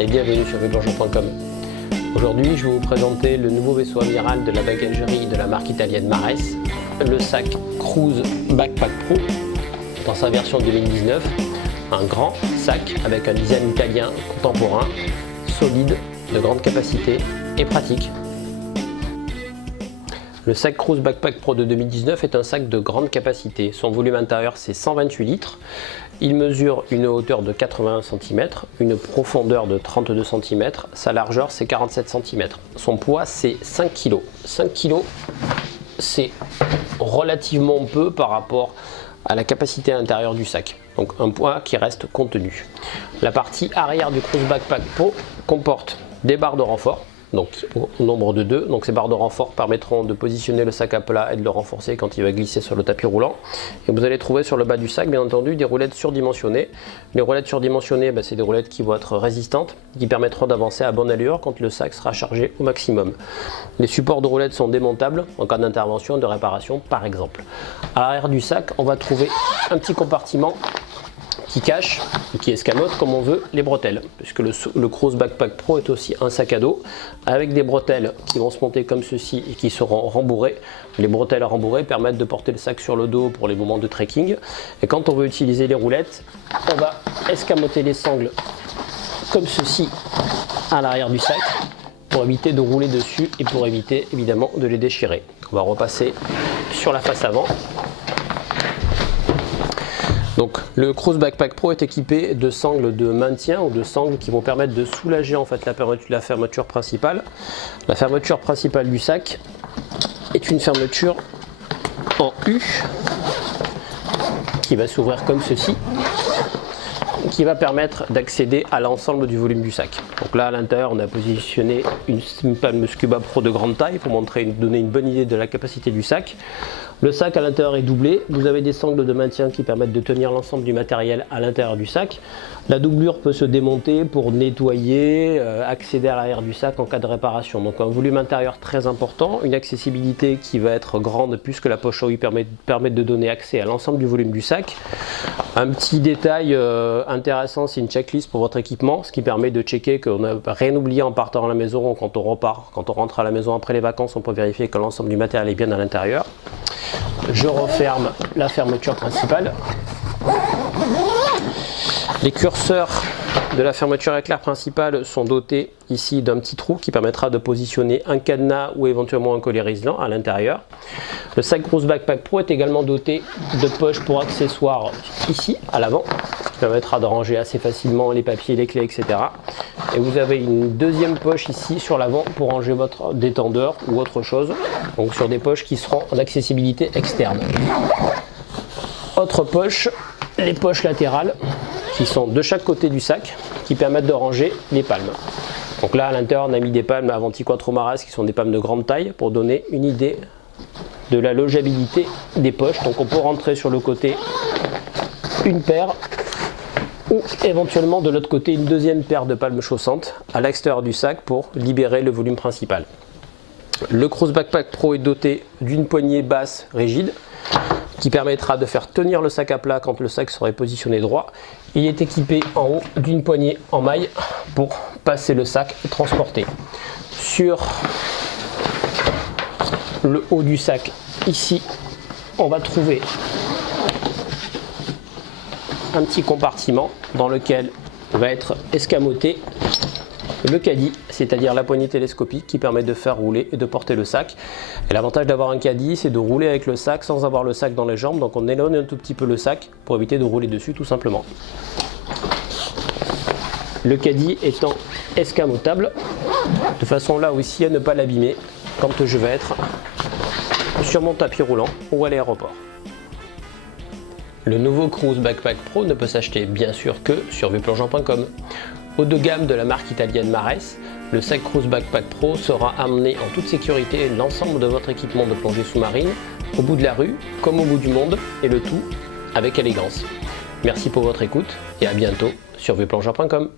et bienvenue sur vplongeon.com. Aujourd'hui, je vais vous présenter le nouveau vaisseau amiral de la bagagerie de la marque italienne Mares, le sac Cruise Backpack Pro dans sa version 2019. Un grand sac avec un design italien contemporain, solide, de grande capacité et pratique. Le sac Cruise Backpack Pro de 2019 est un sac de grande capacité. Son volume intérieur c'est 128 litres. Il mesure une hauteur de 81 cm, une profondeur de 32 cm, sa largeur c'est 47 cm. Son poids c'est 5 kg. 5 kg c'est relativement peu par rapport à la capacité intérieure du sac. Donc un poids qui reste contenu. La partie arrière du Cruise Backpack Pro comporte des barres de renfort. Donc au nombre de 2, donc ces barres de renfort permettront de positionner le sac à plat et de le renforcer quand il va glisser sur le tapis roulant. Et vous allez trouver sur le bas du sac bien entendu des roulettes surdimensionnées. Les roulettes surdimensionnées, c'est des roulettes qui vont être résistantes, qui permettront d'avancer à bonne allure quand le sac sera chargé au maximum. Les supports de roulettes sont démontables en cas d'intervention, de réparation par exemple. À l'arrière du sac, on va trouver un petit compartiment qui cache, qui escamote comme on veut les bretelles, puisque le Cruise Backpack Pro est aussi un sac à dos avec des bretelles qui vont se monter comme ceci et qui seront rembourrées. Les bretelles rembourrées permettent de porter le sac sur le dos pour les moments de trekking. Et quand on veut utiliser les roulettes, on va escamoter les sangles comme ceci à l'arrière du sac pour éviter de rouler dessus et pour éviter évidemment de les déchirer. On va repasser sur la face avant. Donc le Cruise Backpack Pro est équipé de sangles de maintien ou de sangles qui vont permettre de soulager en fait la fermeture principale. La fermeture principale du sac est une fermeture en U qui va s'ouvrir comme ceci, qui va permettre d'accéder à l'ensemble du volume du sac. Donc là à l'intérieur on a positionné une palme Scuba Pro de grande taille pour donner une bonne idée de la capacité du sac. Le sac à l'intérieur est doublé, vous avez des sangles de maintien qui permettent de tenir l'ensemble du matériel à l'intérieur du sac. La doublure peut se démonter pour nettoyer, accéder à l'arrière du sac en cas de réparation. Donc un volume intérieur très important, une accessibilité qui va être grande puisque la poche à OI permet de donner accès à l'ensemble du volume du sac. Un petit détail intéressant, c'est une checklist pour votre équipement, ce qui permet de checker qu'on n'a rien oublié en partant à la maison ou quand on repart. Quand on rentre à la maison après les vacances, on peut vérifier que l'ensemble du matériel est bien à l'intérieur. Je referme la fermeture principale. Les curseurs de la fermeture éclair principale sont dotés ici d'un petit trou qui permettra de positionner un cadenas ou éventuellement un collier isolant à l'intérieur. Le sac Cruise Backpack Pro est également doté de poches pour accessoires ici à l'avant, ce qui permettra de ranger assez facilement les papiers, les clés, etc. Et vous avez une deuxième poche ici sur l'avant pour ranger votre détendeur ou autre chose, donc sur des poches qui seront en accessibilité externe. Autre poche, les poches latérales qui sont de chaque côté du sac qui permettent de ranger les palmes. Donc là à l'intérieur on a mis des palmes Avanti Quattro Maras qui sont des palmes de grande taille pour donner une idée de la logeabilité des poches. Donc on peut rentrer sur le côté une paire ou éventuellement de l'autre côté une deuxième paire de palmes chaussantes à l'extérieur du sac pour libérer le volume principal. Le Cruise Backpack Pro est doté d'une poignée basse rigide qui permettra de faire tenir le sac à plat quand le sac serait positionné droit. Il est équipé en haut d'une poignée en maille pour passer le sac et transporter. Sur le haut du sac, ici, on va trouver un petit compartiment dans lequel va être escamoté le caddie, c'est-à-dire la poignée télescopique qui permet de faire rouler et de porter le sac. Et l'avantage d'avoir un caddie, c'est de rouler avec le sac sans avoir le sac dans les jambes, donc on éloigne un tout petit peu le sac pour éviter de rouler dessus tout simplement. Le caddie étant escamotable, de façon là aussi à ne pas l'abîmer quand je vais être sur mon tapis roulant ou à l'aéroport. Le nouveau Cruise Backpack Pro ne peut s'acheter bien sûr que sur vplongeon.com. Haut de gamme de la marque italienne Mares, le sac Cruise Backpack Pro sera amené en toute sécurité l'ensemble de votre équipement de plongée sous-marine au bout de la rue comme au bout du monde et le tout avec élégance. Merci pour votre écoute et à bientôt sur vplongeon.com.